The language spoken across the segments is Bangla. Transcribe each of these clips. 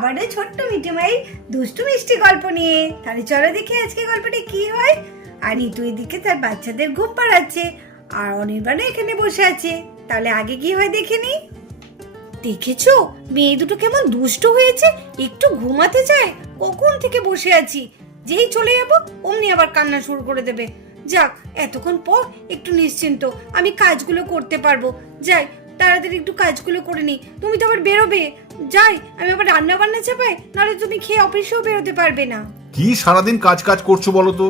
আবারও ছোট্ট মিঠু মাই দুষ্টু মিষ্টি গল্প নিয়ে। তাহলে চলো দেখি আজকে গল্পটা কি হয়। আর রিতু এদিকে তার বাচ্চাদের ঘুম পাড়াচ্ছে, আর অনির্বাণও এখানে বসে আছে। তাহলে আগে কি হয় দেখে নি। দেখেছো মেয়ে দুটো কেমন দুষ্ট হয়েছে, একটু ঘুমাতে চায়। কখন থেকে বসে আছি, যেই চলে যাবো অমনি আবার কান্না শুরু করে দেবে। যাক, এতক্ষণ পর একটু নিশ্চিন্ত, আমি কাজগুলো করতে পারবো। যাই তাড়াতাড়ি একটু কাজগুলো করে নি। তুমি তো আবার বেরোবে। যাই, আমি আবার রান্না বান্না চাপাই, নাহলে তুমি খেয়ে অফিসেও বেরোতে পারবে না। কি সারাদিন কাজ কাজ করছো বলো তো?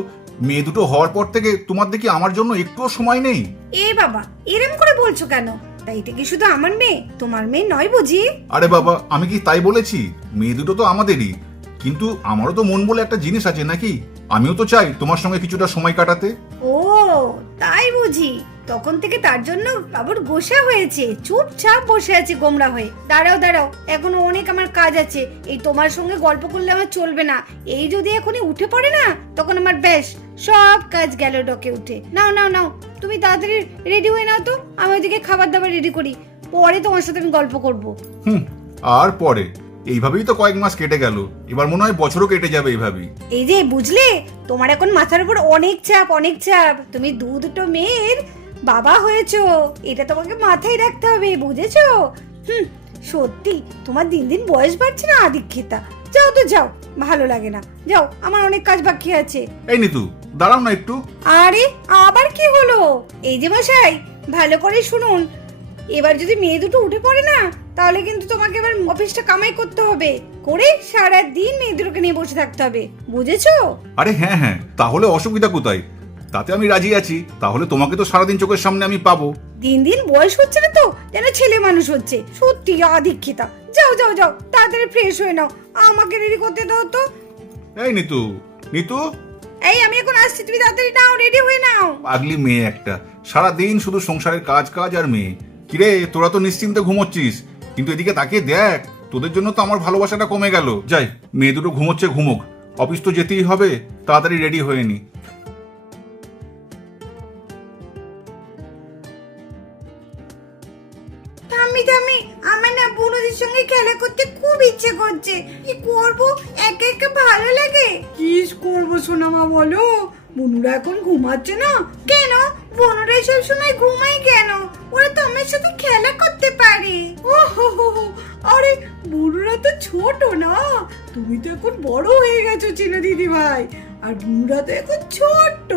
মেয়ে দুটো হওয়ার পর থেকে তোমার দেখি আমার জন্য একটুও সময় নেই। এ বাবা, এরম করে বলছো কেন? তাই এটা কি শুধু আমার মেয়ে, তোমার মেয়ে নয় বুঝি? আরে বাবা, আমি কি তাই বলেছি? মেয়ে দুটো তো আমাদেরই, কিন্তু আমারও তো মন বলে একটা জিনিস আছে নাকি? আমিও তো চাই তোমার সঙ্গে কিছুটা সময় কাটাতে। ও তাই বুঝি, তখন থেকে তার জন্য বাবুর গোসা হয়েছে, চুপচাপ বসে আছে গোমরা হয়ে। দাঁড়াও দাঁড়াও, এখনো অনেক আমার কাজ আছে। এই তোমার সঙ্গে গল্প করলে আমার চলবে না। এই যদি এখনই উঠে পড়ে না, তখন আমার বেশ সব কাজ গেল ডকে উঠে। নাও নাও নাও, তুমি তাড়াতাড়ি রেডি হয়ে নাও তো, আমি ওইদিকে খাবার দাবার রেডি করি, পরে তোমার সাথে আমি গল্প করব। আর পরে? এইভাবেই তো কয়েক মাস কেটে গেল, এবার মনে হয় বছরও কেটে যাবে এইভাবেই। এই যে বুঝলে, তোমার এখন মাথার উপর অনেক চাপ, অনেক চাপ। তুমি দুটো মেয়ের বাবা হয়েছো, এটা তোমাকে মাথায় রাখতে হবে, বুঝেছো? সত্যি তোমার দিন দিন বয়স বাড়ছে না আদিক্ষেতা। যাও তো যাও, ভালো লাগে না, যাও, আমার অনেক কাজ বাকি আছে। এই নিতু, দাঁড়াও না একটু। আরে আবার কি হলো? এই যে মশাই, ভালো করে শুনুন, এবার যদি মেয়ে দুটো উঠে পড়ে না, তাহলে কিন্তু তোমাকে এবার অফিসটা কামাই করতে হবে, করে সারা দিন মেয়ে দুটোকে নিয়ে বসে থাকতে হবে, বুঝেছো? আরে হ্যাঁ হ্যাঁ, তাহলে অসুবিধা কোথায়? তাতে আমি রাজি আছি। তাহলে তোমাকে তো সারাদিন চোখের সামনে আমি পাবো। দিন দিন বয়স হচ্ছে না তো, যেন ছেলে মানুষ হচ্ছে। সত্যি আদিক্ষিতা। যাও যাও যাও, তাড়াতাড়ি ফ্রেশ হয়ে নাও, আমাকে রেডি করতে দাও তো। এই নিতু, নিতু, এই আমি এখন আসছি, তুমি তাড়াতাড়ি নাও, রেডি হয়ে নাও। পাগলি মেয়ে একটা, সারাদিন শুধু সংসারের কাজ কাজ আর মেয়ে। কিরে, তোরা তো নিশ্চিন্তে ঘুমোচ্ছিস, কিন্তু এদিকে তাকিয়ে দেখ, তোদের জন্য তো আমার ভালোবাসাটা কমে গেল। যাই, মেয়ে দুটো ঘুমোচ্ছে, ঘুমোক, অফিস তো যেতেই হবে। তাড়াতাড়ি রেডি হয়ে নি। থামি থামি, আমার না বনুদের সঙ্গে খেলা করতে খুব ইচ্ছে করছে। কি করব, একা একা ভালো লাগে। কি করব সোনামা বলো? বনুরা এখন ঘুমাচ্ছে না কেন? বনুরা সব সময় ঘুমায় কেন? ওরা তো আমার সাথে খেলা করতে পারে। ও হো হো হো, আরে বনুরা তো ছোট না, তুমি তো এখন বড় হয়ে গেছো চিনা দিদি ভাই। আর বনুরা তো এখন ছোট,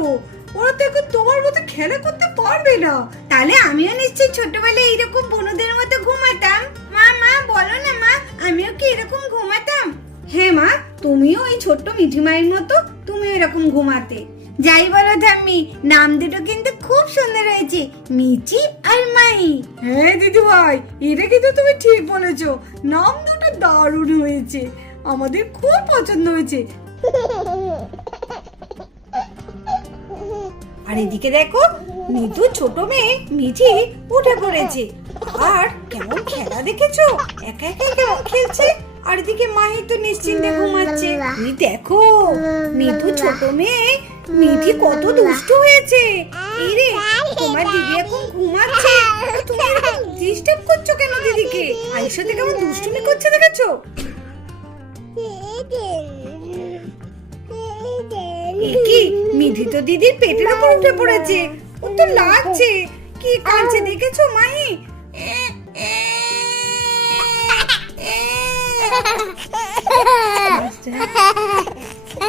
ওরা তো এখন তোমার মতো খেলা করতে পারবে না। তাহলে আমিও নিশ্চয়ই ছোটবেলায় এরকম বনুদের মতো ঘুমাতাম। মা মা বলো না মা, আমিও কি এরকম ঘুমাতাম? হ্যাঁ মা, তুমিও ওই ছোট্ট মিঠি মায়ের মতো তুমিও এরকম ঘুমাতে। যাই বলো ধাম্মি, নাম দুটো কিন্তু খুব সুন্দর হয়েছে, মিচি আর মাই। হ্যাঁ দিদি ভাই, এটা কিন্তু তুমি ঠিক বলেছো, নাম দুটো দারুণ হয়েছে, আমাদের খুব পছন্দ হয়েছে। আর এদিকে দেখো, নিতু ছোট মেয়ে মিঠি উঠে পড়েছে। আর কেমন খেলা দেখেছো, একা একা কেমন খেলছে। আর এদিকে মাহি তো নিশ্চিন্তে ঘুমাচ্ছে। তুমি দেখো, নিতু ছোট মেয়ে মিঠি কত দুষ্ট হয়েছে। এই রে, তোমার দিদি এখন ঘুমাচ্ছে, তুমি এরকম ডিস্টার্ব করছো কেন দিদিকে? আয়ের সাথে কেমন দুষ্টুমি করছে দেখেছো? কি মিঠি তো দিদির পেটের উপর উঠে পড়েছে, ও তো লাগছে। কি কাঁদছে দেখেছো মাহি?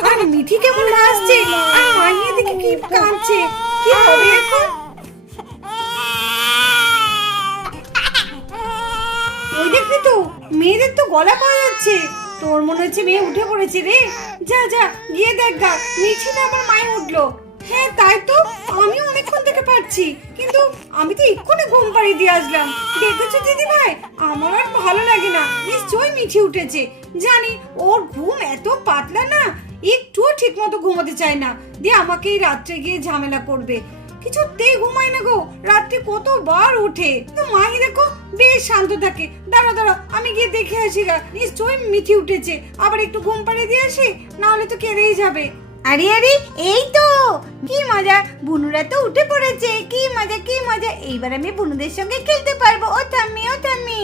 আর মিঠি কেমন হাসছে, আর মাহি এদিকে কি কাঁদছে। কি হবে এখন? ওই দেখবি তো, মেয়েদের তো গলা পাওয়া যাচ্ছে। তোর মনে হচ্ছে মেয়ে উঠে পড়েছে রে। যা যা, গিয়ে দেখ গা, মিঠি না আমার মায়ে উঠলো। হ্যাঁ তাই তো, আমি অনেকক্ষণ থেকে পাচ্ছি, কিন্তু আমি তো এক্ষুনি ঘুম পাড়িয়ে দিয়ে আসলাম। দেখেছো দিদি ভাই, আমার আর ভালো লাগে না। নিশ্চয়ই মিঠি উঠেছে, জানি ওর ঘুম এত পাতলা না, একটুও ঠিক মতো ঘুমাতে চায় না, দিয়ে আমাকে এই রাত্রে গিয়ে ঝামেলা করবে। কিছুতেই ঘুমায় না গো, রাত্রে কতবার ওঠে। তো মাহি দেখো বেশ শান্ত থাকে। দাঁড়া দাঁড়া, আমি গিয়ে দেখে আসি গা, নিশ্চয়ই মিঠি উঠেছে। আবার একটু ঘুম পাড়িয়ে দিয়ে আসি, না হলে তো কেঁদেই যাবে। আরে আরে, এই তো কি মজা, বুনুরা তো উঠে পড়েছে। কি মজা কি মজা, এইবার আমি বুনুদের সঙ্গে খেলতে পারবো। ও থাম্মি ও থাম্মি।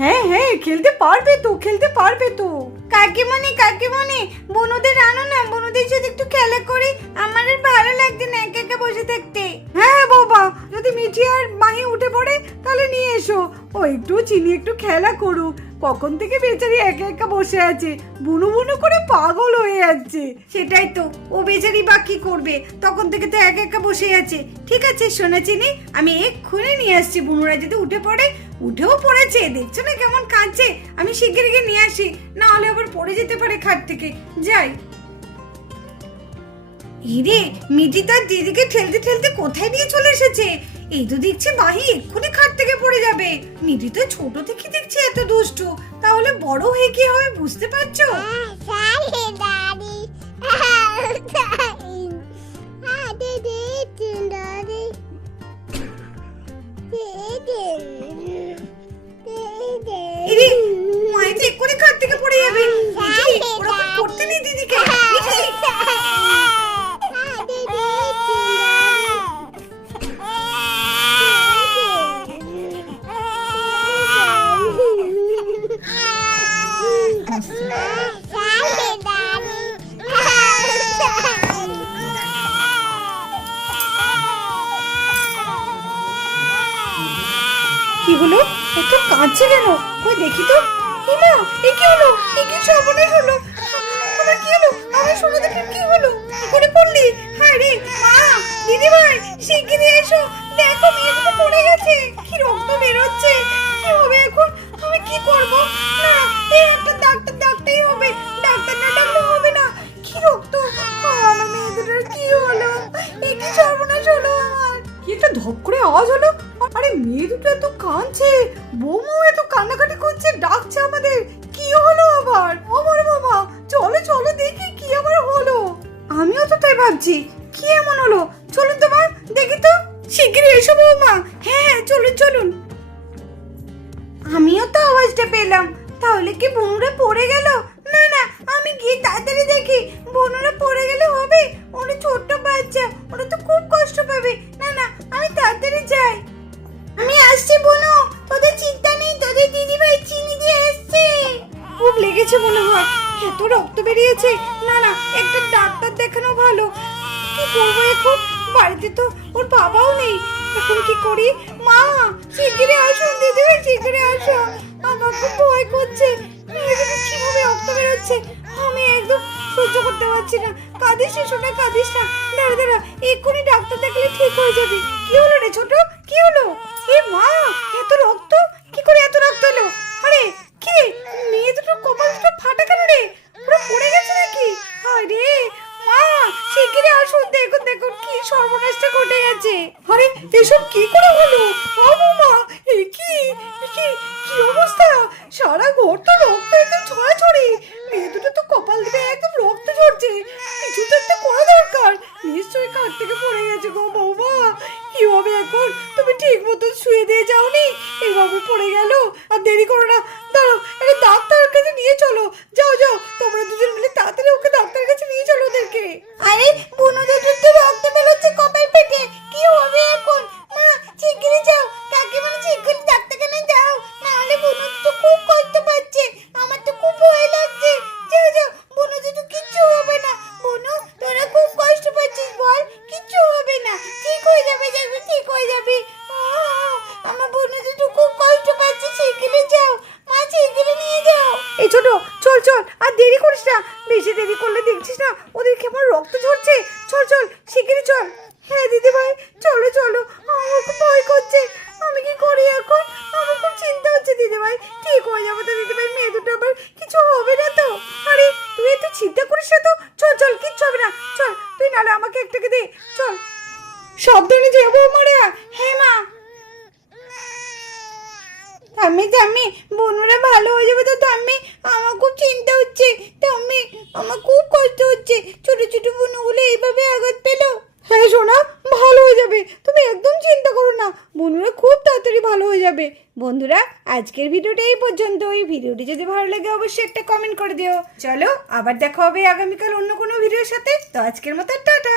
হ্যাঁ হ্যাঁ, খেলতে পারবে তো, খেলতে পারবে তো। কাকিমণি কাকিমণি, বনুদের আনো না, বনুদের সাথে একটু খেলা করি, আমার আর ভালো লাগছে না একা একা বসে থাকতে। হ্যাঁ বাবা, যদি মিঠি আর মাহি উঠে পড়ে তাহলে নিয়ে এসো, ও একটু চিনি একটু খেলা করুক। কখন থেকে বেচারি একা একা বসে আছে, বুনু বুনু করে পাগল হয়ে যাচ্ছে। সেটাই তো, ও বেচারি বা কি করবে, তখন থেকে তো একা একা বসে আছে। ঠিক আছে সোনা চিনি, আমি এক্ষুনি নিয়ে আসছি। বুনুরা যদি উঠে পড়ে, উঠেও পড়েছে, দেখছো না কেমন কাঁদছে, আমি শিগগির গিয়ে নিয়ে আসি, না হলে আবার পড়ে যেতে পারে খাট থেকে। যাই। ইরে, মিঠি তার দিদিকে ঠেলতে ঠেলতে কোথায় নিয়ে চলে এসেছে। এই তো দেখছি মাহি এক্ষুনি খাট থেকে পড়ে যাবে। মিঠি তো ছোট থেকে দেখছি এত দুষ্টু, তাহলে বড় হয়ে কি হবে বুঝতে পারছো? ইরে, মাহি তো এক্ষুনি খাট থেকে পড়ে যাবে। মিঠি, ওরকম করতে নেই দিদিকে। মিঠি। কি হলো, এত কাঁদছে কেন? কই দেখি তো। হিমা, এ কি হলো? এ কি সর্বনাশ হলো? আমার কি হলো? আমার শুনে দেখি কি হলো? কি করে পড়লি? হায় রে মা, দিদি ভাই শিগগিরই এসো, দেখো মেয়েটা পড়ে গেছে, কি রক্ত বের হচ্ছে। কি হবে এখন? আমি কি করব? না, এই একটা ডাক্তার ডাকতেই হবে, ডাক্তার না ডাকলে হবে না। কি রক্ত, আমার মেয়েটার কি হলো? এ কি সর্বনাশ হলো আমার? কি একটা ধপ করে আওয়াজ হলো। আরে মেয়ে দুটো এত কাঁদছে, বৌমাও এত কান্নাকাটি করছে, ডাকছে আমাদের। কি হলো আবার? আমার বাবা, চলো চলো দেখি কি আবার হলো। আমিও তো তাই ভাবছি, কি এমন হলো? চলুন তো মা, দেখি তো। শিগগিরই এসো বৌমা। হ্যাঁ হ্যাঁ, চলুন চলুন। আমিও তো আওয়াজটা পেলাম, তাহলে কি বনুরা পড়ে গেল? না না, আমি গিয়ে তাড়াতাড়ি দেখি। বনুরা পড়ে গেলে হবে? ওরা ছোট্ট বাচ্চা, ওরা তো খুব কষ্ট পাবে। না না, আমি তাড়াতাড়ি যাই। আমি আসছি বনু, তোদের চিন্তা নেই, তোদের দিদিভাই চিনি দিয়ে এসছে। খুব লেগেছে মনে হয়, এত রক্ত বেরিয়েছে। না না, একটা ডাক্তার দেখানো ভালো। কি করবো এখন? বাড়িতে তো ওর বাবাও নেই, এখন কি করি? মা, শিগগিরই আসুন দিদিভাই, শিগগিরই আসো, আমার খুব ভয় করছে। কিভাবে রক্ত বেরোচ্ছে, আমি একদম সহ্য করতে পারছি না। কাঁদিস শোনা, কাঁদিস না, দাঁড়া দাঁড়া, এক্ষুনি ডাক্তার দেখলে ঠিক হয়ে যাবে। কি হলো রে ছোট, কি হলো? এ মা, এত রক্ত, কি করে এত রক্ত এলো? আরে কি রে, মেয়ে দুটো কপাল দুটো ফাটা কেন রে? পুরো পড়ে গেছে নাকি? আরে মা, শিগগিরই আসুন, দেখুন দেখুন কি সর্বনাশটা ঘটে গেছে। আরে এসব কি করে হলো? ও মা, এ কি কি কি অবস্থা? সারা ঘর তো রক্ত একদম ছড়াছড়ি। মেয়ে দুটো তো কপাল দিকে একদম রক্ত ঝরছে, কিছু তো একটা করা দরকার। নিশ্চয়ই কাঠ থেকে পড়ে গেছে গো বৌমা। কি হবে এখন? তুমি ঠিক মতো শুয়ে দিয়ে যাওনি, এইভাবে পড়ে গেল। আর দেরি করো না, দাঁড়াও, আরে ডাক্তারের কাছে নিয়ে চলো। যাও যাও, তোমরা দুজন মিলে তাড়াতাড়ি ওকে ডাক্তারের কাছে নিয়ে চলো ওদেরকে। আরে বুনু দুটোর তো রক্ত বেরোচ্ছে কপাল ফেটে, কি হবে এখন? মা, শিগগিরই যাও, কাকিমা শিগগিরই ডাক্তারখানায় যাও, না হলে বুনু দুটো খুব কষ্ট পাচ্ছে। আমার তো খুব ভয় লাগছে। যাও যাও, বুনু দুটো কিচ্ছু হবে না। বুনু, তোরা খুব কষ্ট পাচ্ছিস, বল কিচ্ছু হবে না, ঠিক হয়ে যাবে, দেখবি ঠিক হয়ে যাবে। আমার বুনু দুটো খুব কষ্ট পাচ্ছে, শিগগিরই যাও মা, শিগগিরই নিয়ে যাও। এই ছোট, চল চল, আর দেরি করিস না, বেশি দেরি করলে দেখছিস না ওদের কেমন রক্ত ঝরছে। চল চল, শিগগিরই চল। হ্যাঁ দিদি ভাই, চলো চলো, আমার খুব ভয় করছে, আমি কি করি এখন? আমার খুব চিন্তা হচ্ছে দিদি ভাই। ঠিক হয়ে যাবে তো দিদি ভাই, মেয়ে দুটো আবার কিছু হবে না তো? আরে তুই এত চিন্তা করিস না তো, চল চল, কিচ্ছু হবে না, চল তুই, নাহলে আমাকে একটাকে দে, চল। সাবধানে যাবো মারা। হ্যাঁ মা। ঠাম্মি ঠাম্মি, বনুরা ভালো হয়ে যাবে তো ঠাম্মি? আমার খুব চিন্তা হচ্ছে ঠাম্মি, আমার খুব কষ্ট হচ্ছে, ছোট ছোট বনুগুলো এইভাবে আঘাত পেলো। হ্যাঁ সোনা, ভালো হয়ে যাবে, তুমি একদম চিন্তা করো না, বনুরা খুব তাড়াতাড়ি ভালো হয়ে যাবে। বন্ধুরা, আজকের ভিডিওটা এই পর্যন্ত। এই ভিডিওটি যদি ভালো লাগে অবশ্যই একটা কমেন্ট করে দিও। চলো আবার দেখা হবে আগামীকাল অন্য কোনো ভিডিওর সাথে। তো আজকের মতো টাটা।